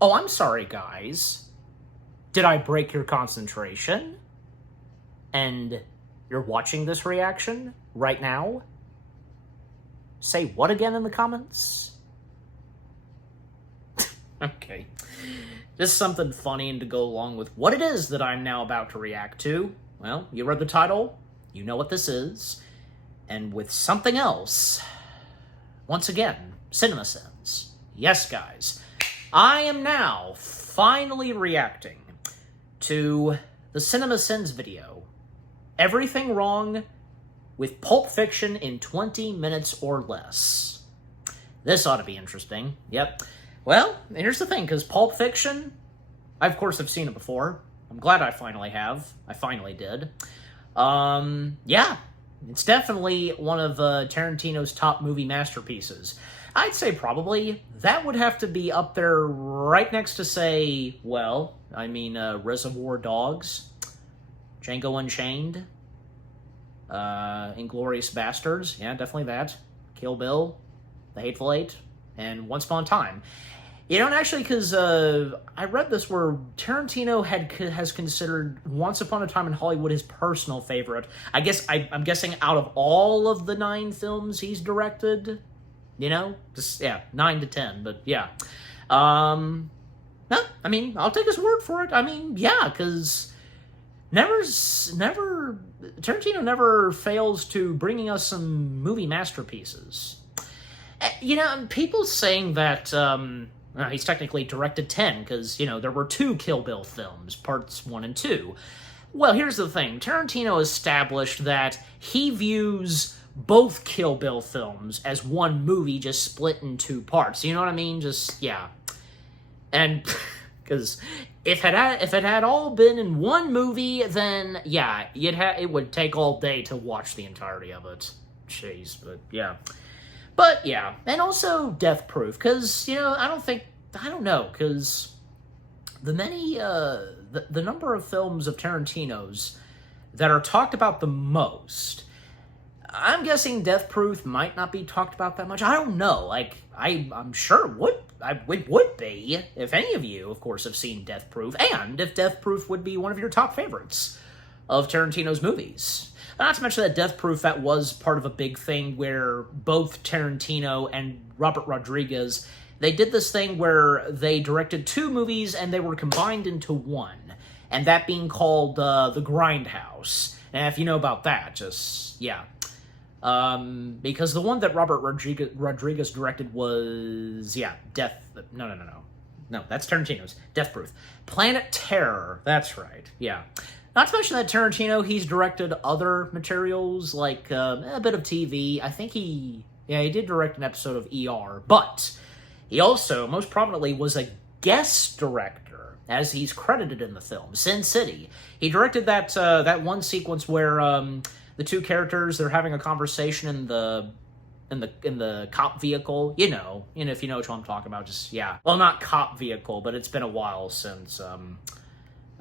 Oh, I'm sorry, guys. Did I break your concentration? And you're watching this reaction right now? Say what again in the comments? Okay. Just something funny and to go along with what it is that I'm now about to react to. Well, you read the title, you know what this is. And with something else, once again, CinemaSins. Yes, guys. I am now finally reacting to the CinemaSins video. Everything wrong with Pulp Fiction in 20 minutes or less. This ought to be interesting. Yep. Well, here's the thing, because Pulp Fiction, I of course have seen it before. I'm glad I finally have. I finally did. Yeah. It's definitely one of Tarantino's top movie masterpieces. I'd say probably that would have to be up there right next to, say, well, I mean, Reservoir Dogs, Django Unchained, Inglourious Bastards, yeah, definitely that, Kill Bill, The Hateful Eight, and Once Upon a Time. You know, actually, because I read this where Tarantino has considered Once Upon a Time in Hollywood his personal favorite. I guess I'm guessing out of all of the 9 films he's directed, you know, just yeah, 9 to 10. But yeah, no, I mean, I'll take his word for it. I mean, yeah, because Tarantino never fails to bringing us some movie masterpieces. You know, people saying that. He's technically directed 10, because, you know, there were 2 Kill Bill films, parts 1 and 2. Well, here's the thing. Tarantino established that he views both Kill Bill films as one movie just split in 2 parts. You know what I mean? Just, yeah. And, because if it had all been in one movie, then, yeah, it would take all day to watch the entirety of it. Jeez, but, yeah. But, yeah, and also Death Proof, because, you know, I don't know, because the number of films of Tarantino's that are talked about the most, I'm guessing Death Proof might not be talked about that much. I don't know, like, I'm sure it would be, if any of you, of course, have seen Death Proof, and if Death Proof would be one of your top favorites of Tarantino's movies. Not to mention that Death Proof, that was part of a big thing where both Tarantino and Robert Rodriguez, they did this thing where they directed 2 movies and they were combined into one, and that being called The Grindhouse. And if you know about that, just, yeah. Because the one that Robert Rodriguez directed was, yeah, No, that's Tarantino's. Death Proof. Planet Terror, that's right, yeah. Not to mention that Tarantino, he's directed other materials, like a bit of TV. I think he did direct an episode of ER, but he also, most prominently, was a guest director, as he's credited in the film, Sin City. He directed that one sequence where the 2 characters, they're having a conversation in the cop vehicle. You know, if you know what I'm talking about, just, yeah. Well, not cop vehicle, but it's been a while since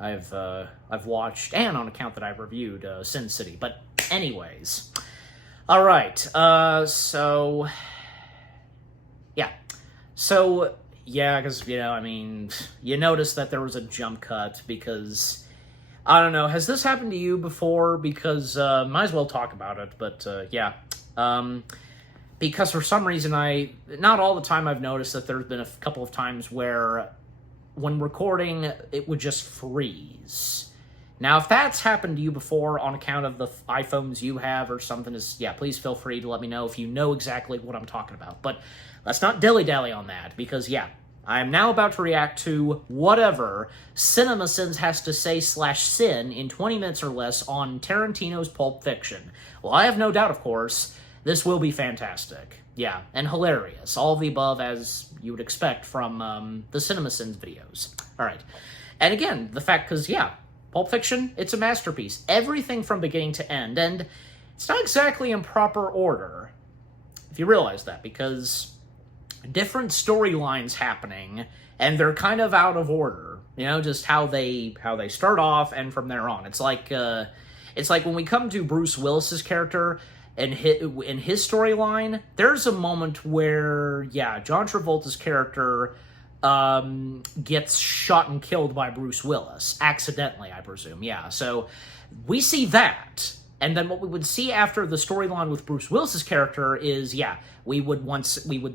I've watched, and on account that I've reviewed, Sin City. But anyways, all right, so, yeah. So, yeah, because, you know, I mean, you notice that there was a jump cut because, I don't know, has this happened to you before? Because, might as well talk about it, but, yeah. Because for some reason not all the time I've noticed that there's been a couple of times where when recording, it would just freeze. Now, if that's happened to you before on account of the iPhones you have or something, yeah, please feel free to let me know if you know exactly what I'm talking about. But let's not dilly-dally on that, because, yeah, I am now about to react to whatever CinemaSins has to say /sin in 20 minutes or less on Tarantino's Pulp Fiction. Well, I have no doubt, of course, this will be fantastic. Yeah, and hilarious. All of the above, as you would expect from the CinemaSins videos. All right. And again, the fact, because, yeah, Pulp Fiction, it's a masterpiece. Everything from beginning to end. And it's not exactly in proper order, if you realize that, because different storylines happening, and they're kind of out of order. You know, just how they start off, and from there on. It's like when we come to Bruce Willis's character, and in his storyline, there's a moment where, yeah, John Travolta's character gets shot and killed by Bruce Willis. Accidentally, I presume. Yeah, so we see that. And then what we would see after the storyline with Bruce Willis's character is, we would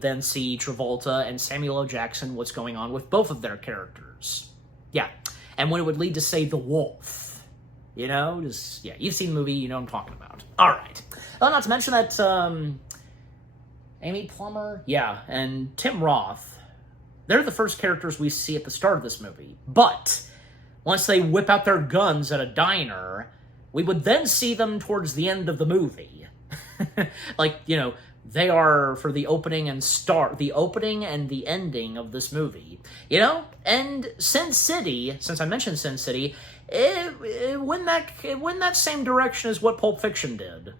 then see Travolta and Samuel L. Jackson, what's going on with both of their characters. Yeah. And when it would lead to, say, the wolf. You know? You've seen the movie, you know what I'm talking about. All right. Not to mention that, Amy Plummer? Yeah, and Tim Roth, they're the first characters we see at the start of this movie. But once they whip out their guns at a diner, we would then see them towards the end of the movie. They are for the opening and the ending of this movie. And Sin City, since I mentioned Sin City, it went that same direction as what Pulp Fiction did.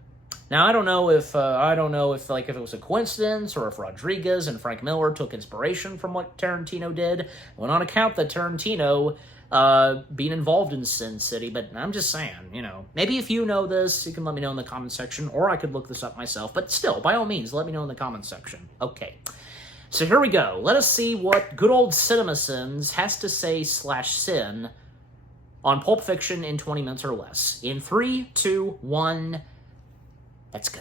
Now, I don't know if it was a coincidence or if Rodriguez and Frank Miller took inspiration from what Tarantino did. Well, on account that Tarantino being involved in Sin City, but I'm just saying, maybe if you know this, you can let me know in the comments section, or I could look this up myself, but still, by all means, let me know in the comments section. Okay, so here we go. Let us see what good old CinemaSins has to say /sin on Pulp Fiction in 20 minutes or less. In 3, 2, 1, let's go.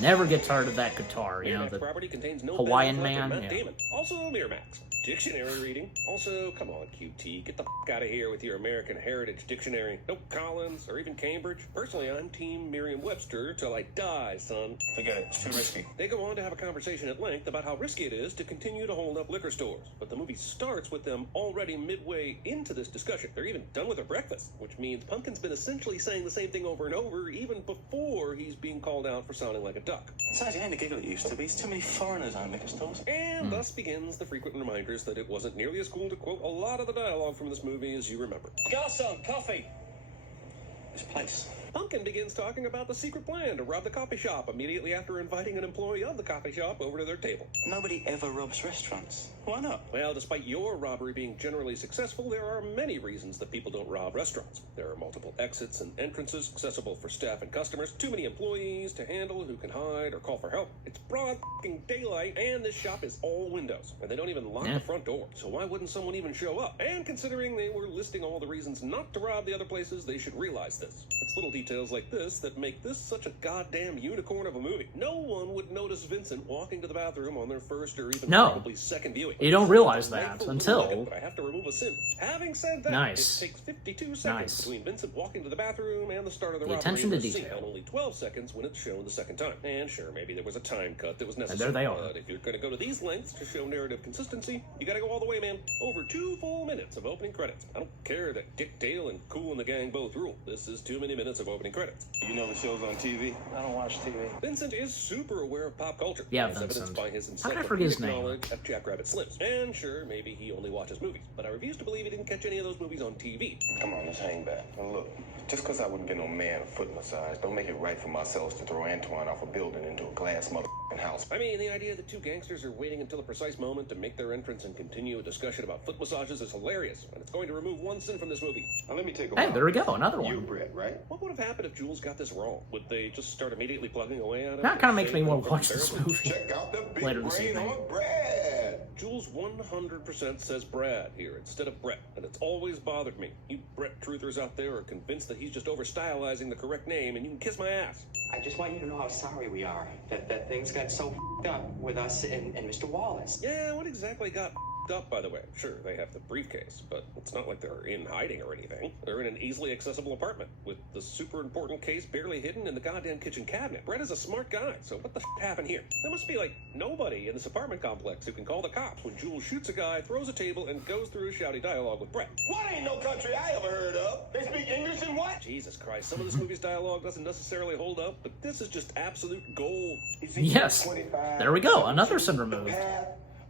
Never get tired of that guitar, the property contains no Hawaiian man. Damon. Also, Miramax. Dictionary reading. Also, come on, QT, get the f*** out of here with your American Heritage Dictionary. No Collins or even Cambridge. Personally, I'm Team Merriam-Webster till I die, son. Forget it. It's too risky. They go on to have a conversation at length about how risky it is to continue to hold up liquor stores. But the movie starts with them already midway into this discussion. They're even done with their breakfast, which means Pumpkin's been essentially saying the same thing over and over, even before he's being called out for sounding like a duck. Besides, it ain't the giggle it used to be. There's too many foreigners on liquor stores. And thus begins the frequent reminders that it wasn't nearly as cool to quote a lot of the dialogue from this movie as you remember. Garçon, coffee. This place. Pumpkin begins talking about the secret plan to rob the coffee shop immediately after inviting an employee of the coffee shop over to their table. Nobody ever robs restaurants. Why not? Well, despite your robbery being generally successful, there are many reasons that people don't rob restaurants. There are multiple exits and entrances accessible for staff and customers, too many employees to handle who can hide or call for help. It's broad f***ing daylight, and this shop is all windows, and they don't even lock the front door. So why wouldn't someone even show up? And considering they were listing all the reasons not to rob the other places, they should realize this. It's little details like this that make this such a goddamn unicorn of a movie. No one would notice Vincent walking to the bathroom on their first or even probably second viewing. You don't realize that until... But I have to remove a sin. Having said that, it takes 52 seconds between Vincent walking to the bathroom and the start of the robbery. Attention to detail. And only 12 seconds when it's shown the second time. And sure, maybe there was a time cut that was necessary. And there they are. But if you're going to go to these lengths to show narrative consistency, you got to go all the way, man. Over 2 full minutes of opening credits. I don't care that Dick Dale and Kool and the gang both rule. This is too many minutes of opening credits. You know the show's on TV? I don't watch TV. Vincent is super aware of pop culture. Yeah, as evidenced by his how can I forget his knowledge of Jackrabbit Slims. And sure, maybe he only watches movies, but I refuse to believe he didn't catch any of those movies on TV. Come on, let's hang back. Now look, just because I wouldn't get no man a foot massage, don't make it right for myself to throw Antoine off a building into a glass motherfucking house. I mean, the idea that 2 gangsters are waiting until a precise moment to make their entrance and continue a discussion about foot massages is hilarious, and it's going to remove one sin from this movie. Now let me take a Hey, there we go, another one. You, Brett, right? What would have happened if Jules got this wrong? Would they just start immediately plugging away at it? That kind of makes me want to watch this movie Check out the big later this brain evening. on Brad. Jules 100% says Brad here instead of Brett, and it's always bothered me. You Brett truthers out there are convinced that he's just over-stylizing the correct name, and you can kiss my ass. I just want you to know how sorry we are that things got so f***ed up with us and Mr. Wallace. Yeah, what exactly got f***ed up, by the way? Sure, they have the briefcase, but it's not like they're in hiding or anything. They're in an easily accessible apartment, with the super important case barely hidden in the goddamn kitchen cabinet. Brett is a smart guy, so what the f*** happened here? There must be, like, nobody in this apartment complex who can call the cops when Jules shoots a guy, throws a table, and goes through a shouty dialogue with Brett. What ain't no country I ever heard of? They speak English and what? Jesus Christ, some of this movie's dialogue doesn't necessarily hold up, but this is just absolute gold. Yes, there we go, another sin removed.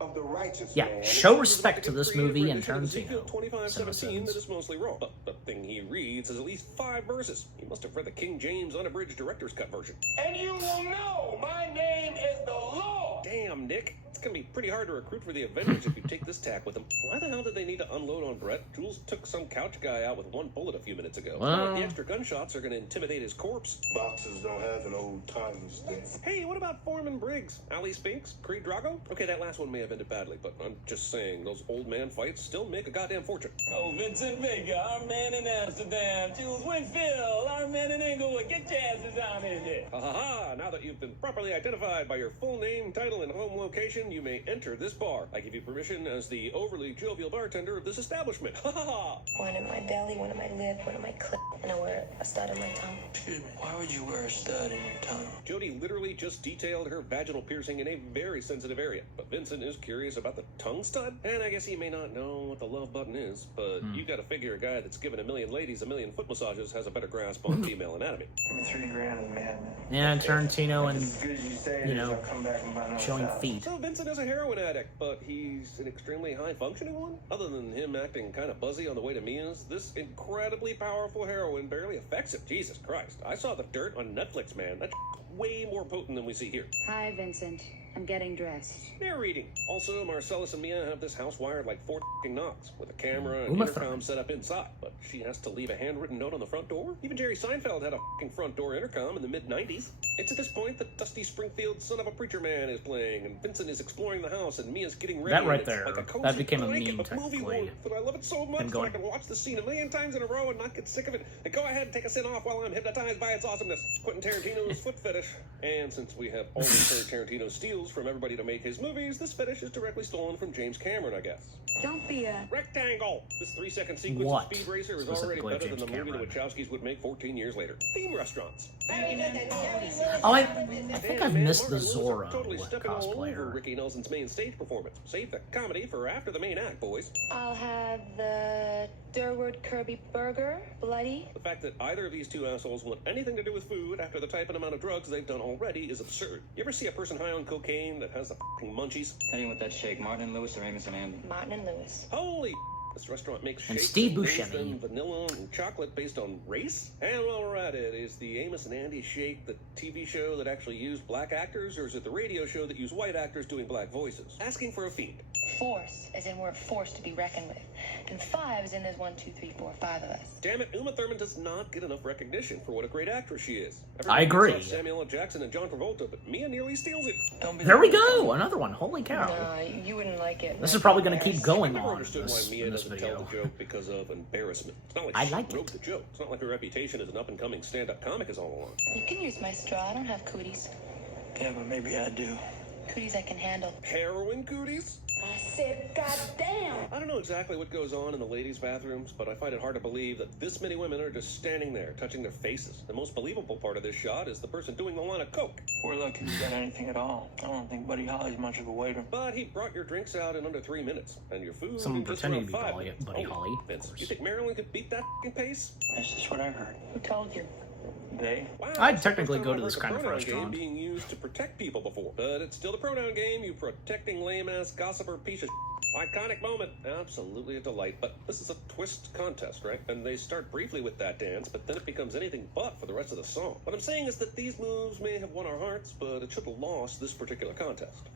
of the righteous Yeah, man. show respect to this Creative movie and rendition of Ezekiel Tarantino. 25:17 that is mostly wrong. But the thing he reads is at least 5 verses. He must have read the King James unabridged director's cut version. And you will know my name is the Lord. Damn, Nick. It's gonna be pretty hard to recruit for the Avengers if you take this tack with them. Why the hell did they need to unload on Brett? Jules took some couch guy out with 1 bullet a few minutes ago. Well, The extra gunshots are gonna intimidate his corpse. Boxers don't have an old timers thing. Hey, what about Foreman Briggs? Ali Spinks? Creed Drago? Okay, that last one may have ended badly, but I'm just saying, those old man fights still make a goddamn fortune. Oh, Vincent Vega, our man in Amsterdam. Jules Winfield, our man in Inglewood. Get your asses down in here. Ha ha ha! Now that you've been properly identified by your full name, title, and home location, you may enter this bar. I give you permission as the overly jovial bartender of this establishment. Ha ha ha! One in my belly, one in my lip, one in my clit, and I wear a stud in my tongue. Excuse me, why would you wear a stud in your tongue? Jody literally just detailed her vaginal piercing in a very sensitive area, but Vincent is curious about the tongue stud, and I guess he may not know what the love button is, but you gotta figure a guy that's given 1 million ladies 1 million foot massages has a better grasp on female anatomy. $3,000 is madman. Yeah, Tarantino and, As good as you say it you is, know, I'll come back and buy another showing 1,000. feet. So Vincent is a heroin addict, but he's an extremely high-functioning one? Other than him acting kind of buzzy on the way to Mia's, this incredibly powerful heroin barely affects him. Jesus Christ. I saw The Dirt on Netflix, man. That's way more potent than we see here. Hi, Vincent. I'm getting dressed. Narrating. Also, Marcellus and Mia have this house wired like 4 knocks, with a camera and Uma intercom Thurman. set up inside, but she has to leave a handwritten note on the front door? Even Jerry Seinfeld had a front door intercom in the mid-90s. It's at this point that Dusty Springfield's Son of a Preacher Man is playing, and Vincent is exploring the house, and Mia's getting ready. That right and it's there, like a cozy that became a blanket meme, of movie technically. warmth, and I love it so much Him that I going- can watch the scene 1,000,000 times in a row and not get sick of it, and go ahead and take a sin off while I'm hypnotized by its awesomeness. Quentin Tarantino's foot fetish. And since we have always heard Tarantino steals from everybody to make his movies, this fetish is directly stolen from James Cameron, I guess. Don't be a... Rectangle! This 3-second sequence What? of Speed Racer is already Specifically better than James the movie Cameron. the Wachowskis would make 14 years later. Theme restaurants. Oh, I think I've Man, missed the Martin Lewis Zorro totally stepping all over cosplayer. Ricky Nelson's main stage performance. Save the comedy for after the main act, boys. I'll have the Durward Kirby burger, bloody. The fact that either of these two assholes want anything to do with food after the type and amount of drugs they've done already is absurd. You ever see a person high on cocaine that has the f***ing munchies? How do you want that shake? Martin and Lewis or Amos and Andy? Martin and Lewis. Holy this restaurant makes And shakes Steve names Buscemi. them vanilla and chocolate based on race? And while we're at it, is the Amos and Andy Shake the TV show that actually used black actors, or is it the radio show that used white actors doing black voices? Asking for a fiend. Force, as in we're a force to be reckoned with. And 5 as in there's 1, 2, 3, 4, 5 of us. Damn it, Uma Thurman does not get enough recognition for what a great actress she is. I agree. loves Samuel L. Jackson and John Travolta, but Mia nearly steals it. Don't be There we go! Another one. Holy cow. No, you wouldn't like it. This is probably going to keep I going never on understood in why this, Mia in this doesn't tell video. the joke because of embarrassment. It's not like I she like wrote it. the joke. It's not like her reputation as an up-and-coming stand-up comic is all along. You can use my straw. I don't have cooties. Yeah, but maybe I do. Cooties I can handle. Heroin cooties? I said, goddamn! I don't know exactly what goes on in the ladies' bathrooms, but I find it hard to believe that this many women are just standing there, touching their faces. The most believable part of this shot is the person doing the line of coke. We're lucky we got anything at all. I don't think Buddy Holly's much of a waiter. But he brought your drinks out in under 3 minutes, and your food Someone in just pretending around to be 5 minutes. Buddy Holly, of Vince, course. you think Marilyn could beat that f***ing pace? That's just what I heard. Who told you? They? Wow, I'd that's the technically first go time to I've this heard kind the of pronoun restaurant. game being used to protect people before, but it's still the pronoun game, you protecting lame-ass gossiper piece of iconic moment. Absolutely a delight, but this is a twist contest, right? And they start briefly with that dance, but then it becomes anything but for the rest of the song. What I'm saying is that these moves may have won our hearts, but it should have lost this particular contest.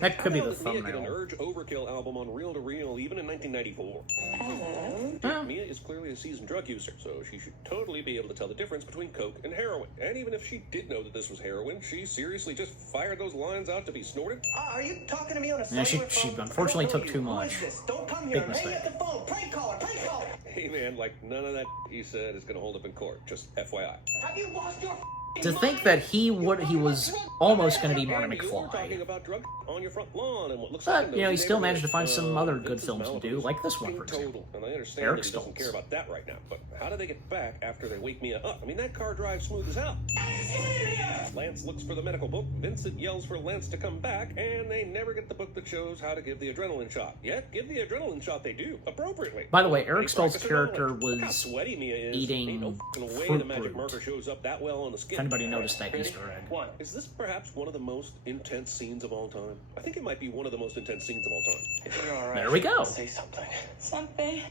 That could be How the did Mia get an thumbnail. Urge Overkill album on Reel to Reel even in 1994? Huh? Mia is clearly a seasoned drug user, so she should totally be able to tell the difference between coke and heroin. And even if she did know that this was heroin, she seriously just fired those lines out to be snorted? Are you talking to me on a Yeah, she phone? unfortunately I don't know took too you. Who much. is this? Don't come Big here. Hang mistake. up the phone. Prank caller. Prank caller. Hey man, like none of that he said is gonna hold up in court, just FYI. Have you lost your To think that he was almost going to be Martin And you're talking McFly. about drug on your front lawn and what looks But, like you know, he still managed to neighborhood. find some other good Vince's films to do, Malibu's like this one, for fucking example. total, and I understand Eric that he doesn't Stoltz. care about that right now, but how do they get back after they wake Mia up? I mean, that car drives smooth as hell. Lance looks for the medical book, Vincent yells for Lance to come back, and they never get the book that shows how to give the adrenaline shot. Yet, give the adrenaline shot they do, appropriately. By the way, Eric They Stoltz's practice it character knowledge. Look how was sweaty Mia is. eating Ain't no fucking way fruit the magic brute. marker shows up that well on the skin. if anybody noticed that Easter egg. What? Is this perhaps one of the most intense scenes of all time? I think it might be one of the most intense scenes of all time. If you're all right, There we go. say something. Something.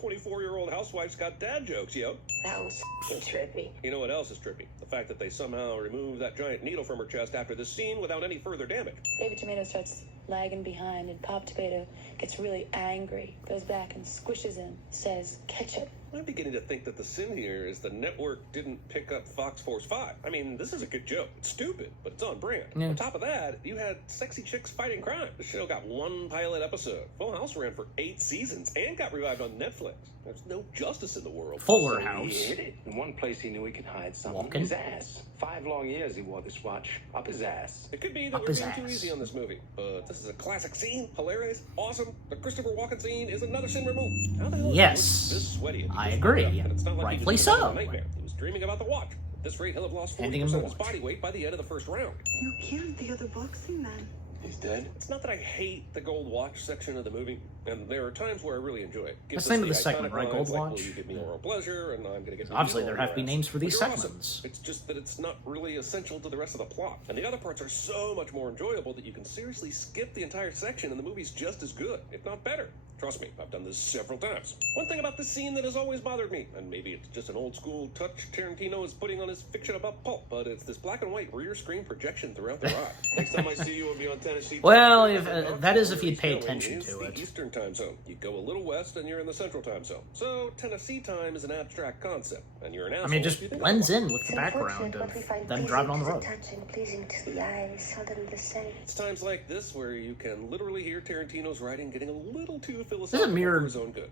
24-year-old housewife's got dad jokes, yo. That was trippy. You know what else is trippy? The fact that they somehow removed that giant needle from her chest after this scene without any further damage. Baby Tomato starts lagging behind, and Pop Tomato gets really angry, goes back and squishes him, says, ketchup. I'm beginning to think that the sin here is the network didn't pick up Fox Force 5. I mean, this is a good joke. It's stupid, but it's on brand. Yeah. On top of that, you had sexy chicks fighting crime. The show got one pilot episode. Full House ran for 8 seasons and got revived on Netflix. There's no justice in the world. Fuller He House. hid it. In one place he knew he could hide something. Walking. His ass. 5 long years he wore this watch. Up his ass. It could be that Up we're his being too ass. easy on this movie, but this is a classic scene. Hilarious, awesome. The Christopher Walken scene is another sin removed. How the hell is Yes. Butch this sweaty? I agree. And it's not like he Rightfully just was having so. a nightmare. He was dreaming about the watch. At this rate, he'll have lost 40% Handing him of the his watch. body weight by the end of the first round. You killed the other boxing man. He's dead? It's not that I hate the gold watch section of the movie, and there are times where I really enjoy it. That's the name of the iconic segment, right? lines Gold like, Watch? "Will you give me oral pleasure?" and "I'm gonna get Obviously, you there all have to be your names ass," for these which are awesome. segments. It's just that it's not really essential to the rest of the plot, and the other parts are so much more enjoyable that you can seriously skip the entire section, and the movie's just as good, if not better. Trust me, I've done this several times. One thing about this scene that has always bothered me, and maybe it's just an old school touch Tarantino is putting on his fiction about Pulp, but it's this black and white rear screen projection throughout the ride. Next time I see you, we'll be on Tennessee. Well, if that is if you'd pay attention It's to the it. Eastern time zone. You go a little west and you're in the Central time zone. So Tennessee time is an abstract concept, and you're an asshole. I mean, it if just you think blends otherwise. in with the background of them driving on the road. Pleasing to the eye, seldom the same. It's times like this where you can literally hear Tarantino's writing getting a little too philosophical mirror- for his own good.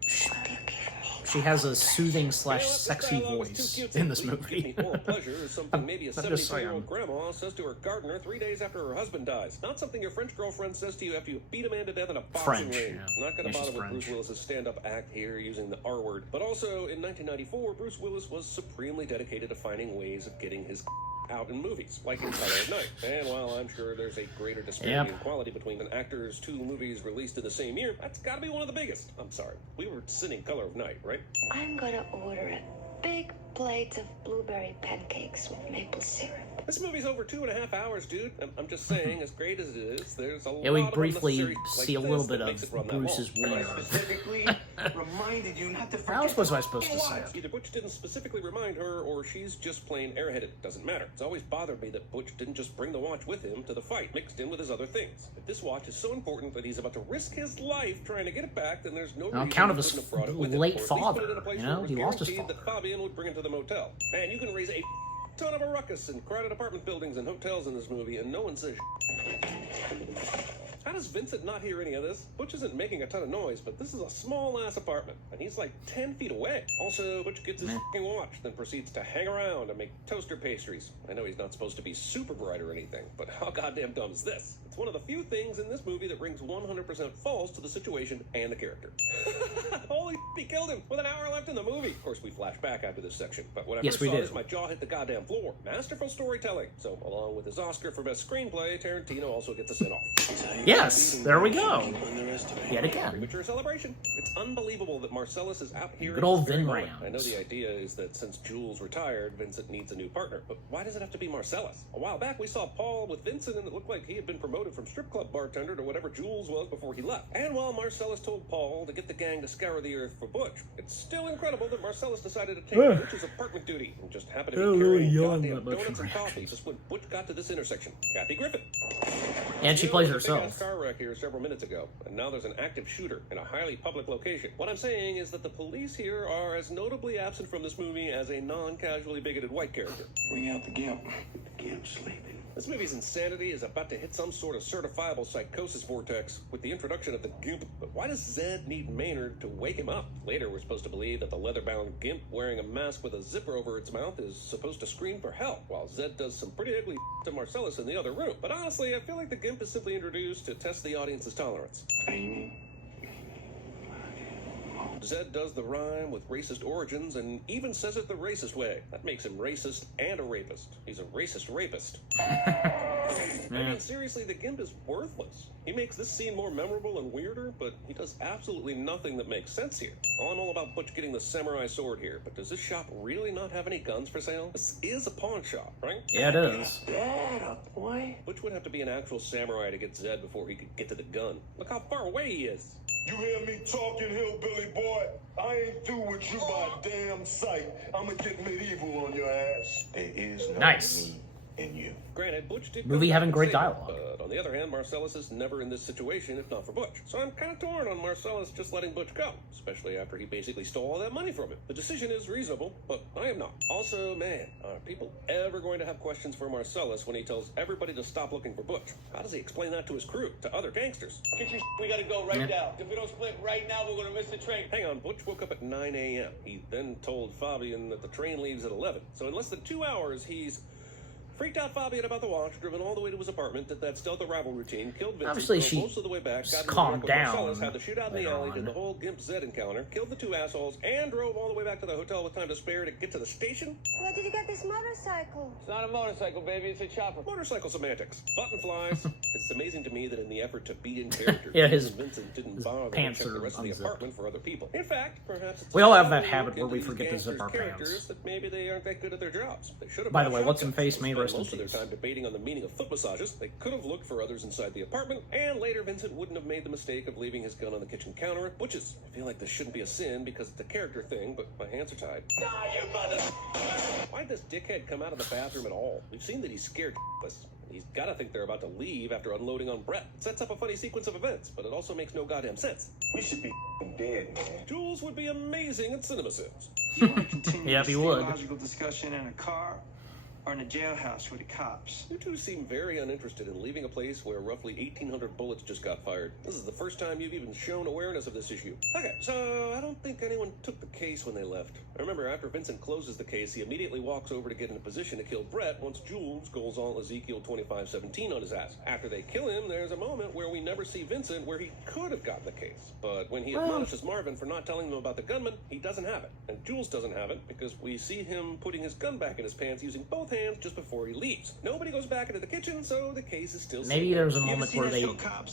She has a soothing You know / what? This sexy dialogue is voice too cutesy. in this Please give me movie. oral pleasure is something maybe a I'm just 72-year-old saying. grandma says to her gardener 3 days after her husband dies. Not something your French girlfriend says to you after you beat a man to death in a boxing French, ring. yeah. Not going Yeah, to she's bother with French. Bruce Willis's stand-up act here using the R word. But also, in 1994, Bruce Willis was supremely dedicated to finding ways of getting his out in movies, like in Color of Night. And while I'm sure there's a greater disparity in quality between an actor's 2 movies released in the same year, that's got to be one of the biggest. I'm sorry. We were sitting Color of Night, right? I'm gonna order a big plate of blueberry pancakes with maple syrup. This movie's over 2.5 hours, dude. I'm just saying, as great as it is, there's a Yeah, we lot of briefly unnecessary see a like little this bit that makes it run of that long. Bruce's wiener. Specifically reminded you not to forget. How was I supposed to say it? Either Butch didn't specifically remind her, or she's just plain airheaded. Doesn't matter. It's always bothered me that Butch didn't just bring the watch with him to the fight, mixed in with his other things. If this watch is so important that he's about to risk his life trying to get it back, then there's no On reason account of he his couldn't have brought it with him, late or at least father, put it in a place you where know? it was He lost his guaranteed that Fabian would bring it to the motel. Man, you can raise a ton of a ruckus in crowded apartment buildings and hotels in this movie, and no one says How does Vincent not hear any of this? Butch isn't making a ton of noise, but this is a small-ass apartment, and he's like 10 feet away. Also, Butch gets his f***ing watch, then proceeds to hang around and make toaster pastries. I know he's not supposed to be super bright or anything, but how goddamn dumb is this? It's one of the few things in this movie that rings 100% false to the situation and the character. Holy he killed him with an hour left in the movie. Of course, we flash back after this section, but when I Yes, first we saw do. this, my jaw hit the goddamn floor. Masterful storytelling. So, along with his Oscar for Best Screenplay, Tarantino also gets a send-off. Yes, there we go. Yet again. Premature celebration. It's unbelievable that Marcellus is out here. Good at old this very Vin moment. I know Rams. the idea is that since Jules retired, Vincent needs a new partner. But why does it have to be Marcellus? A while back, we saw Paul with Vincent, and it looked like he had been promoted from strip club bartender to whatever Jules was before he left. And while Marcellus told Paul to get the gang to scour the earth for Butch, it's still incredible that Marcellus decided to take Butch's apartment duty and just happened to They're be really carrying young, goddamn that Butch donuts and and coffee just when Butch got to this intersection. Kathy Griffin. And she You know, plays there was a big-ass herself. car wreck here several minutes ago, and now there's an active shooter in a highly public location. What I'm saying is that the police here are as notably absent from this movie as a non-casually bigoted white character. Bring out the gimp. The gimp's sleeping. This movie's insanity is about to hit some sort of certifiable psychosis vortex with the introduction of the Gimp. But why does Zed need Maynard to wake him up? Later, we're supposed to believe that the leather-bound Gimp wearing a mask with a zipper over its mouth is supposed to scream for help, while Zed does some pretty ugly to Marcellus in the other room. But honestly, I feel like the Gimp is simply introduced to test the audience's tolerance. Amy. Zed does the rhyme with racist origins and even says it the racist way. That makes him racist and a rapist. He's a racist rapist. I mean, seriously, the Gimp is worthless. He makes this scene more memorable and weirder, but he does absolutely nothing that makes sense here. I'm all about Butch getting the samurai sword here, but does this shop really not have any guns for sale? This is a pawn shop, right? Yeah, it is. Bad, boy. Butch would have to be an actual samurai to get Zed before he could get to the gun. Look how far away he is. You hear me talking, hillbilly boy? I ain't through with you by damn sight. I'ma get medieval on your ass. There is no Nice. me in you. Granted, Butch did Movie come back having and great save him, dialogue. but on the other hand, Marcellus is never in this situation if not for Butch. So I'm kind of torn on Marcellus just letting Butch go, especially after he basically stole all that money from him. The decision is reasonable, but I am not. Also, man, are people ever going to have questions for Marcellus when he tells everybody to stop looking for Butch? How does he explain that to his crew, to other gangsters? Get your we gotta go right now. If we don't split right now, we're gonna miss the train. Hang on, Butch woke up at 9 a.m. He then told Fabian that the train leaves at 11. So in less than 2 hours, he's freaked out Fabian about the watch, driven all the way to his apartment, did that stealth arrival routine, killed Vincent, Obviously, drove she most of the way back, got calmed down Marcellus, had the shootout in the later alley, on. did the whole Gimp Zed encounter, killed the two assholes, and drove all the way back to the hotel with time to spare to get to the station? Where did you get this motorcycle? It's not a motorcycle, baby. It's a chopper. Motorcycle semantics. Button flies. It's amazing to me that in the effort to be in character, Yeah, his Vincent didn't bother to pants check the are rest of the unzipped. apartment for other people. In fact, perhaps it's We all have that a habit where look we into forget to these zip our gangsters' pants. characters that maybe they aren't that good at their jobs. They should have. By the bought way, what's in shotguns. face may Spent rest in most of their peace. time debating on the meaning of foot massages. They could have looked for others inside the apartment, and later Vincent wouldn't have made the mistake of leaving his gun on the kitchen counter at Butch's. I feel like this shouldn't be a sin because it's a character thing, but my hands are tied. Die, you mother. Why'd this dickhead come out of the bathroom at all? We've seen that he's scared shitless. He's gotta think they're about to leave after unloading on Brett. It sets up a funny sequence of events, but it also makes no goddamn sense. We should be dead, man. Jules would be amazing at cinema sales. You want to continue Yep, this he would. theological discussion in a car or in a jailhouse with the cops? You two seem very uninterested in leaving a place where roughly 1,800 bullets just got fired. This is the first time you've even shown awareness of this issue. Okay, so I don't think anyone took the case when they left. I remember after Vincent closes the case, he immediately walks over to get in a position to kill Brett once Jules goes all Ezekiel 25:17 on his ass. After they kill him, there's a moment where we never see Vincent where he could have gotten the case. But when he admonishes Marvin for not telling them about the gunman, he doesn't have it. And Jules doesn't have it because we see him putting his gun back in his pants using both hands just before he leaves. Nobody goes back into the kitchen, so the case is still Maybe safe. there was a moment where they,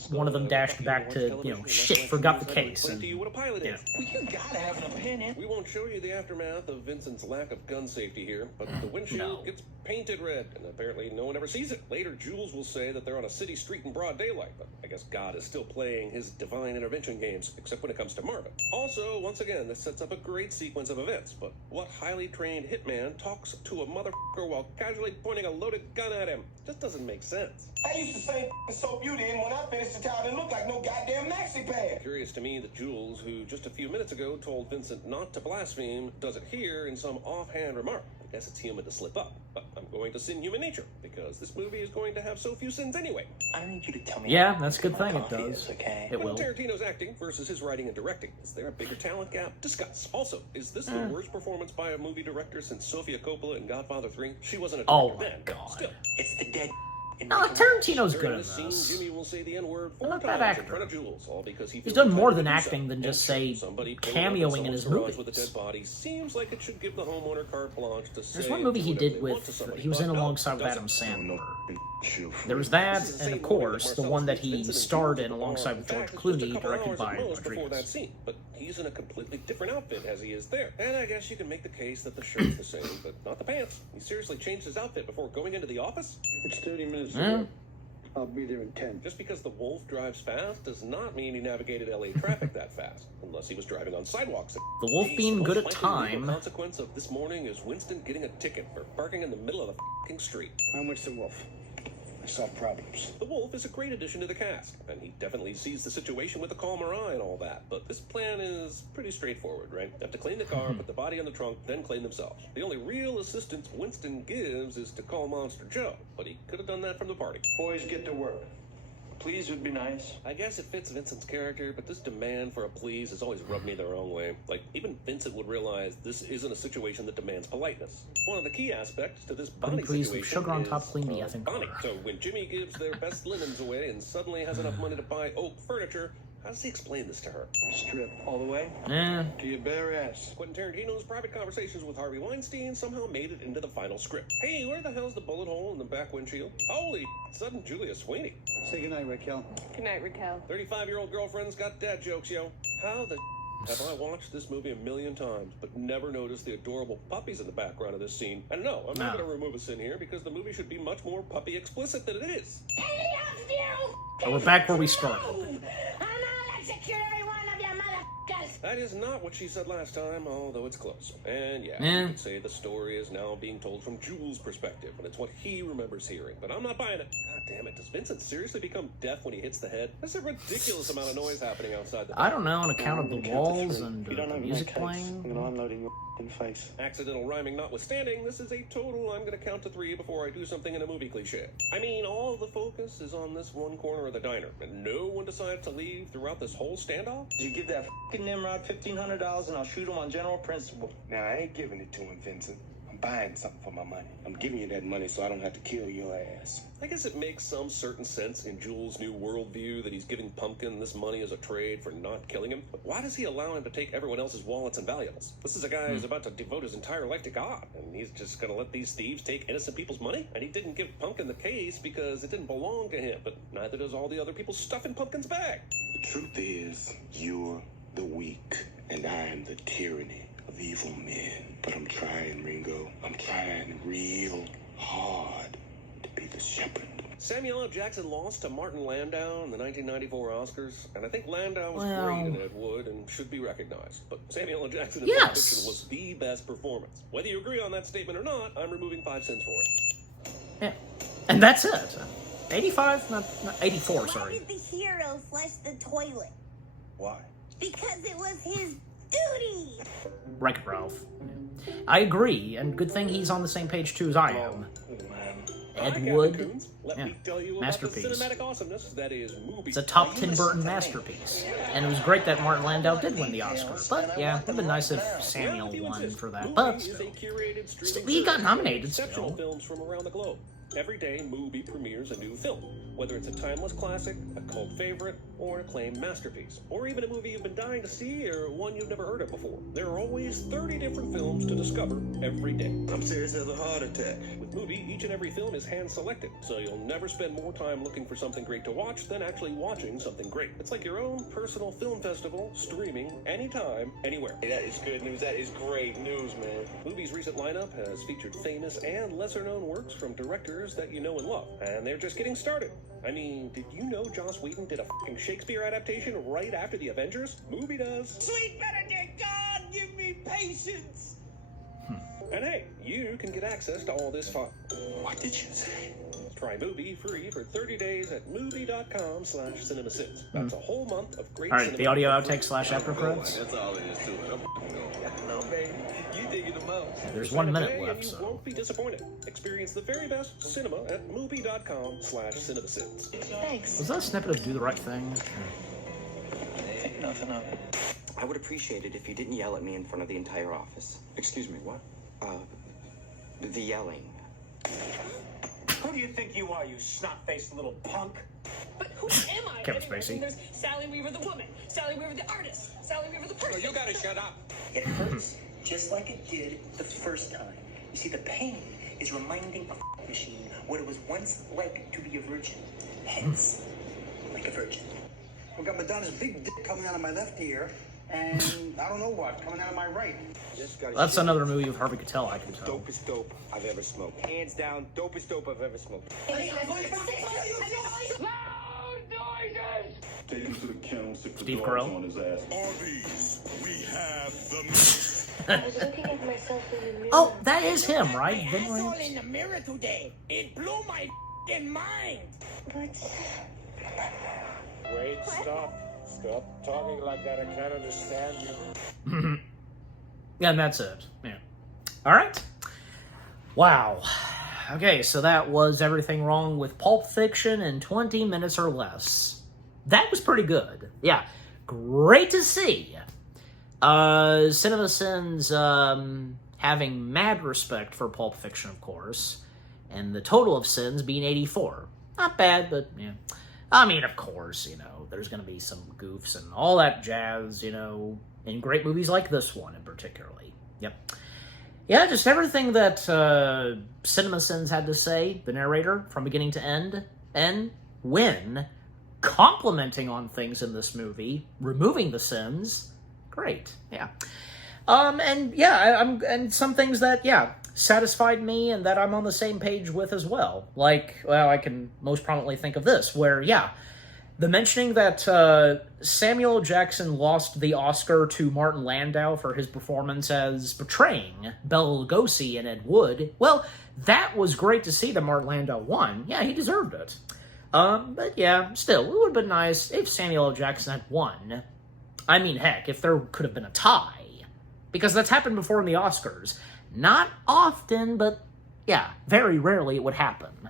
one of them dashed back to, shit, forgot the case. Explain And, to you what a pilot is. Well, you gotta have an opinion. We won't show you the aftermath of Vincent's lack of gun safety here, but the windshield gets painted red, and apparently no one ever sees it. Later, Jules will say that they're on a city street in broad daylight, but I guess God is still playing his divine intervention games, except when it comes to Marvin. Also, once again, this sets up a great sequence of events, but what highly trained hitman talks to a motherfucker while casually pointing a loaded gun at him? Just doesn't make sense. I used the same soap you did, and when I finished the towel, it looked like no goddamn maxi pad. Curious to me that Jules, who just a few minutes ago told Vincent not to blaspheme, does it here in some offhand remark. I guess it's human to slip up, but I'm going to sin human nature, because this movie is going to have so few sins anyway. I don't need you to tell me. yeah, that's a good thing it Coffee does. is, okay? It will. Tarantino's acting versus his writing and directing. Is there a bigger talent gap? Discuss. Also, is this the worst performance by a movie director since Sofia Coppola in Godfather 3? She wasn't a director Oh my then, but God. still. It's the dead. No, Tarantino's good During in this scene, this. Jimmy will say the N-word 4 Not bad times in actor. front of Jules, all because he He's feels done more entitled than to do acting so. than just, And say, somebody cameoing in his someone's garage with a movies. dead body seems like it should give the homeowner carte blanche to say There's one movie he whatever did they want with, to somebody, he was but in no, alongside with doesn't. Adam Sandler. Shit. There was that, This is the and same of movie that course, the Marcellus one that meets he Vincent and starred Jules in at alongside the with bar. George In fact, it's just a Clooney, couple directed hours by at most before that Rodriguez. scene, but he's in a completely different outfit as he is there. And I guess you can make the case that the shirt's the same, but not the pants. He seriously changed his outfit before going into the office? It's 30 minutes Yeah. away. I'll be there in 10. Just because the Wolf drives fast does not mean he navigated LA traffic that fast, unless he was driving on sidewalks. The Wolf The being good at most likely legal time. consequence of this morning is Winston getting a ticket for parking in the middle of the f***ing street. I'm Winston Wolf. I solve problems. The Wolf is a great addition to the cast, and he definitely sees the situation with a calmer eye and all that, but this plan is pretty straightforward, right? They have to clean the car, put the body on the trunk, then clean themselves. The only real assistance Winston gives is to call Monster Joe, but he could have done that from the party. Boys, get to work. Please would be nice. I guess it fits Vincent's character, but this demand for a please has always rubbed me the wrong way. Like, even Vincent would realize this isn't a situation that demands politeness. One of the key aspects to this Bunny Bonnie please situation with sugar on top, is, clean the effing Bonnie. car. So when Jimmy gives their best linens away and suddenly has enough money to buy oak furniture, How does he explain this to her? Strip. All the way? Eh. To your bare ass. Quentin Tarantino's private conversations with Harvey Weinstein somehow made it into the final script. Hey, where the hell's the bullet hole in the back windshield? Holy sudden Julia Sweeney. Say goodnight, Raquel. Good night, Raquel. 35-year-old girlfriend's got dad jokes, yo. How the have I watched this movie a million times, but never noticed the adorable puppies in the background of this scene? And no, I'm not going to remove a sin here, because the movie should be much more puppy explicit than it is. So we're back where we started. That is not what she said last time, although it's close. And yeah, you could say the story is now being told from Jules' perspective, and it's what he remembers hearing, but I'm not buying it. God damn it, does Vincent seriously become deaf when he hits the head? There's a ridiculous amount of noise happening outside the door. I don't know, on account of the walls and the music playing. I'm gonna unload in your face. Accidental rhyming notwithstanding, this is a total I'm gonna count to 3 before I do something in a movie cliche. I mean, all the focus is on this one corner of the diner, and no one decides to leave throughout this whole standoff? You give that fucking Nimrod $1,500 and I'll shoot him on general principle. Now, I ain't giving it to him, Vincent. I'm buying something for my money. I'm giving you that money so I don't have to kill your ass. I guess it makes some certain sense in Jules' new worldview that he's giving Pumpkin this money as a trade for not killing him. But why does he allow him to take everyone else's wallets and valuables? This is a guy who's about to devote his entire life to God, and he's just gonna let these thieves take innocent people's money? And he didn't give Pumpkin the case because it didn't belong to him, but neither does all the other people's stuff in Pumpkin's bag. The truth is, you're the weak, and I am the tyranny of evil men. But I'm trying, Ringo. I'm trying real hard to be the shepherd. Samuel L. Jackson lost to Martin Landau in the 1994 Oscars, and I think Landau was great in Ed Wood and should be recognized. But Samuel L. Jackson in Pulp Fiction was the best performance. Whether you agree on that statement or not, I'm removing 5 cents for it. Yeah, and that's it. 85, not 84. Sorry. Why did the hero flush the toilet? Why? Because it was his duty. Wreck-It Ralph. I agree, and good thing he's on the same page too as I am. Ed Wood, masterpiece. Cinematic awesomeness that is movie. It's a top Tim Burton masterpiece, and it was great that Martin Landau did win the Oscar. But yeah, it'd been nice if Samuel won for that. But still, he got nominated Exceptional still. films from around the globe. Every day, Mubi premieres a new film, whether it's a timeless classic, a cult favorite, or an acclaimed masterpiece, or even a movie you've been dying to see or one you've never heard of before. There are always 30 different films to discover every day. I'm serious as a heart attack. With Mubi, each and every film is hand-selected, so you'll never spend more time looking for something great to watch than actually watching something great. It's like your own personal film festival, streaming, anytime, anywhere. Hey, that is good news. That is great news, man. Mubi's recent lineup has featured famous and lesser-known works from directors that you know and love, and they're just getting started. I mean, did you know Joss Whedon did a fucking Shakespeare adaptation right after the Avengers? Mubi does. Sweet Benedict, God, give me patience. And hey, you can get access to all this fun. What did you say? Try Mubi free for 30 days at Mubi.com/CinemaSins. That's a whole month of great Alright, the audio outtake / after credits. That's all it is to it. No, baby, you dig it the most. There's 1 minute Today, left, and you so. won't be disappointed. Experience the very best cinema at Mubi.com/CinemaSins. Thanks. Was that a snippet of Do the Right Thing? Think nothing of it. I would appreciate it if you didn't yell at me in front of the entire office. Excuse me, what? The yelling. Who do you think you are, you snot-faced little punk? But who am I? Kevin anyway? Spacey. There's Sally Weaver the woman, Sally Weaver the artist, Sally Weaver the person. You gotta shut up. It hurts just like it did the first time. You see, the pain is reminding a machine what it was once like to be a virgin. Hence, like a virgin. I've got Madonna's big dick coming out of my left ear, and I don't know what, coming out of my right. That's another movie with Harvey Keitel, I can tell. Dopest dope I've ever smoked. Hands down, dopest dope I've ever smoked. Loud noises! Take him to the kennel, sick the Steve dogs Carell. on his ass. Arby's, we have the meat. I was looking at myself in the mirror. Oh, that is him, right? I saw it in the mirror today. It blew my f***ing mind. But Wait, stop. Stop talking like that. I can't understand you. Yeah, and that's it. Yeah. Alright. Wow. Okay, so that was Everything Wrong with Pulp Fiction in 20 minutes or less. That was pretty good. Yeah. Great to see. CinemaSins having mad respect for Pulp Fiction, of course. And the total of sins being 84. Not bad, but yeah. I mean, of course, there's going to be some goofs and all that jazz, in great movies like this one in particularly. Yep. Yeah, just everything that CinemaSins had to say, the narrator, from beginning to end, and when complimenting on things in this movie, removing the sins, great. Yeah. And some things that, satisfied me and that I'm on the same page with as well. I can most prominently think of this, where, the mentioning that Samuel L. Jackson lost the Oscar to Martin Landau for his performance as portraying Bela Lugosi and Ed Wood. Well, that was great to see that Martin Landau won. Yeah, he deserved it. But still, it would have been nice if Samuel L. Jackson had won. I mean, heck, if there could have been a tie. Because that's happened before in the Oscars. Not often, but very rarely it would happen.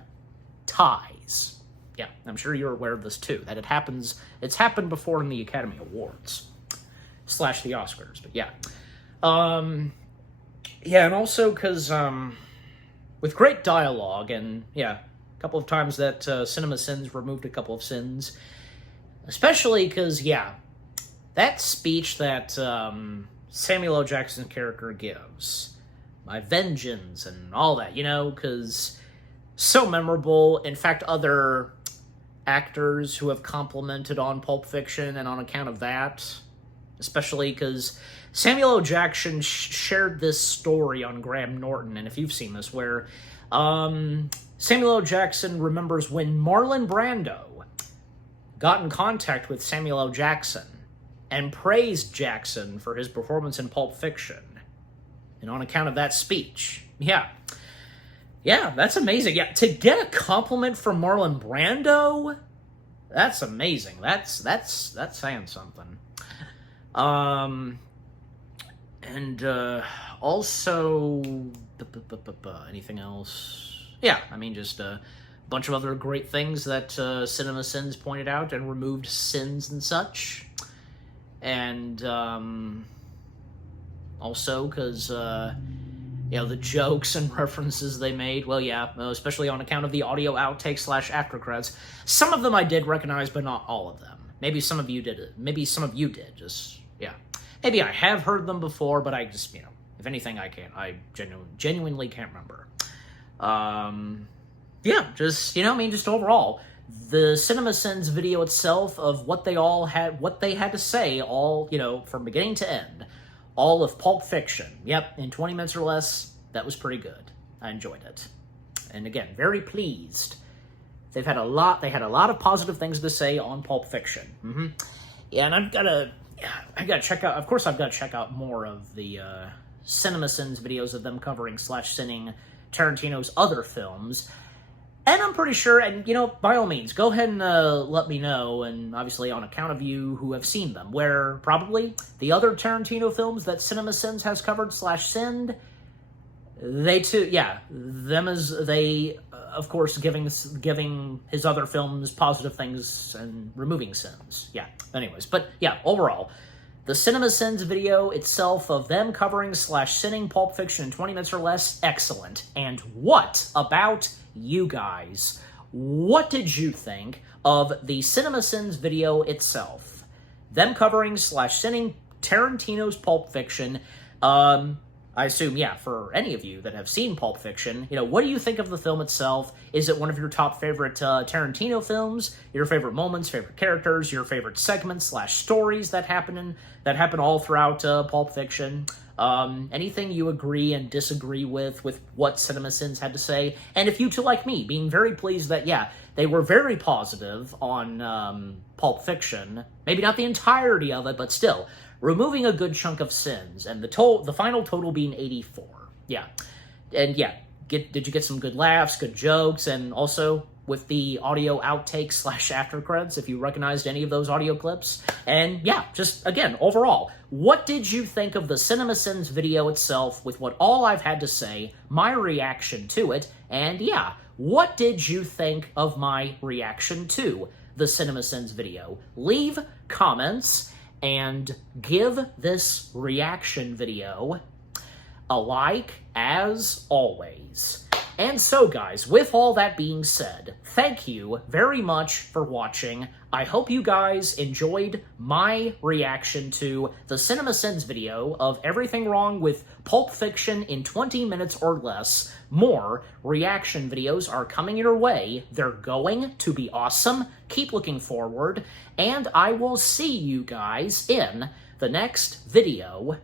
Ties. Yeah, I'm sure you're aware of this too, that it's happened before in the Academy Awards. / the Oscars, but yeah. And also because, with great dialogue, and a couple of times that CinemaSins removed a couple of sins, especially because, that speech that Samuel L. Jackson's character gives, my vengeance and all that, because so memorable. In fact, other actors who have complimented on Pulp Fiction, and on account of that, especially because Samuel L. Jackson shared this story on Graham Norton, and if you've seen this, where Samuel L. Jackson remembers when Marlon Brando got in contact with Samuel L. Jackson and praised Jackson for his performance in Pulp Fiction. And on account of that speech. Yeah, that's amazing. Yeah, to get a compliment from Marlon Brando, that's amazing. That's saying something. Also, anything else? Yeah, I mean, just a bunch of other great things that CinemaSins pointed out and removed sins and such. And also because the jokes and references they made, especially on account of the audio outtakes / after credits, some of them I did recognize, but not all of them. Maybe some of you did. Maybe I have heard them before, but I just, if anything, I genuinely can't remember. Just overall, the CinemaSins video itself of what they had to say, all, from beginning to end, all of Pulp Fiction, in 20 minutes or less, that was pretty good. I enjoyed it. And again, very pleased. They had a lot of positive things to say on Pulp Fiction. Mm-hmm. Yeah, and I've got to check out, of course I've got to check out more of the CinemaSins videos of them covering / sinning Tarantino's other films. And I'm pretty sure, and, by all means, go ahead and let me know, and obviously on account of you who have seen them, where probably the other Tarantino films that CinemaSins has covered / sinned, they too, them as they, of course, giving his other films positive things and removing sins. Anyways, but overall, the CinemaSins video itself of them covering / sinning Pulp Fiction in 20 minutes or less, excellent. And what about you guys? What did you think of the CinemaSins video itself? Them covering / sinning Tarantino's Pulp Fiction. I assume, for any of you that have seen Pulp Fiction, what do you think of the film itself? Is it one of your top favorite Tarantino films? Your favorite moments, favorite characters, your favorite segments / stories that happen all throughout Pulp Fiction? Anything you agree and disagree with what CinemaSins had to say? And if you too, like me, being very pleased that, they were very positive on Pulp Fiction, maybe not the entirety of it, but still, removing a good chunk of sins, and the final total being 84. And did you get some good laughs, good jokes, and also with the audio outtakes / after credits, if you recognized any of those audio clips? And just again, overall, what did you think of the CinemaSins video itself with what all I've had to say, my reaction to it, and what did you think of my reaction to the CinemaSins video? Leave comments and give this reaction video a like, as always. And so, guys, with all that being said, thank you very much for watching. I hope you guys enjoyed my reaction to the CinemaSins video of everything wrong with Pulp Fiction in 20 minutes or less. More reaction videos are coming your way. They're going to be awesome. Keep looking forward, and I will see you guys in the next video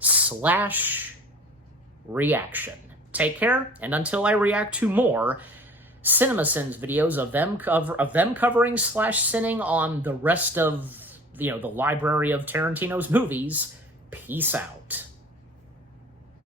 / reaction. Take care, and until I react to more CinemaSins videos of them covering / sinning on the rest of, the library of Tarantino's movies, peace out.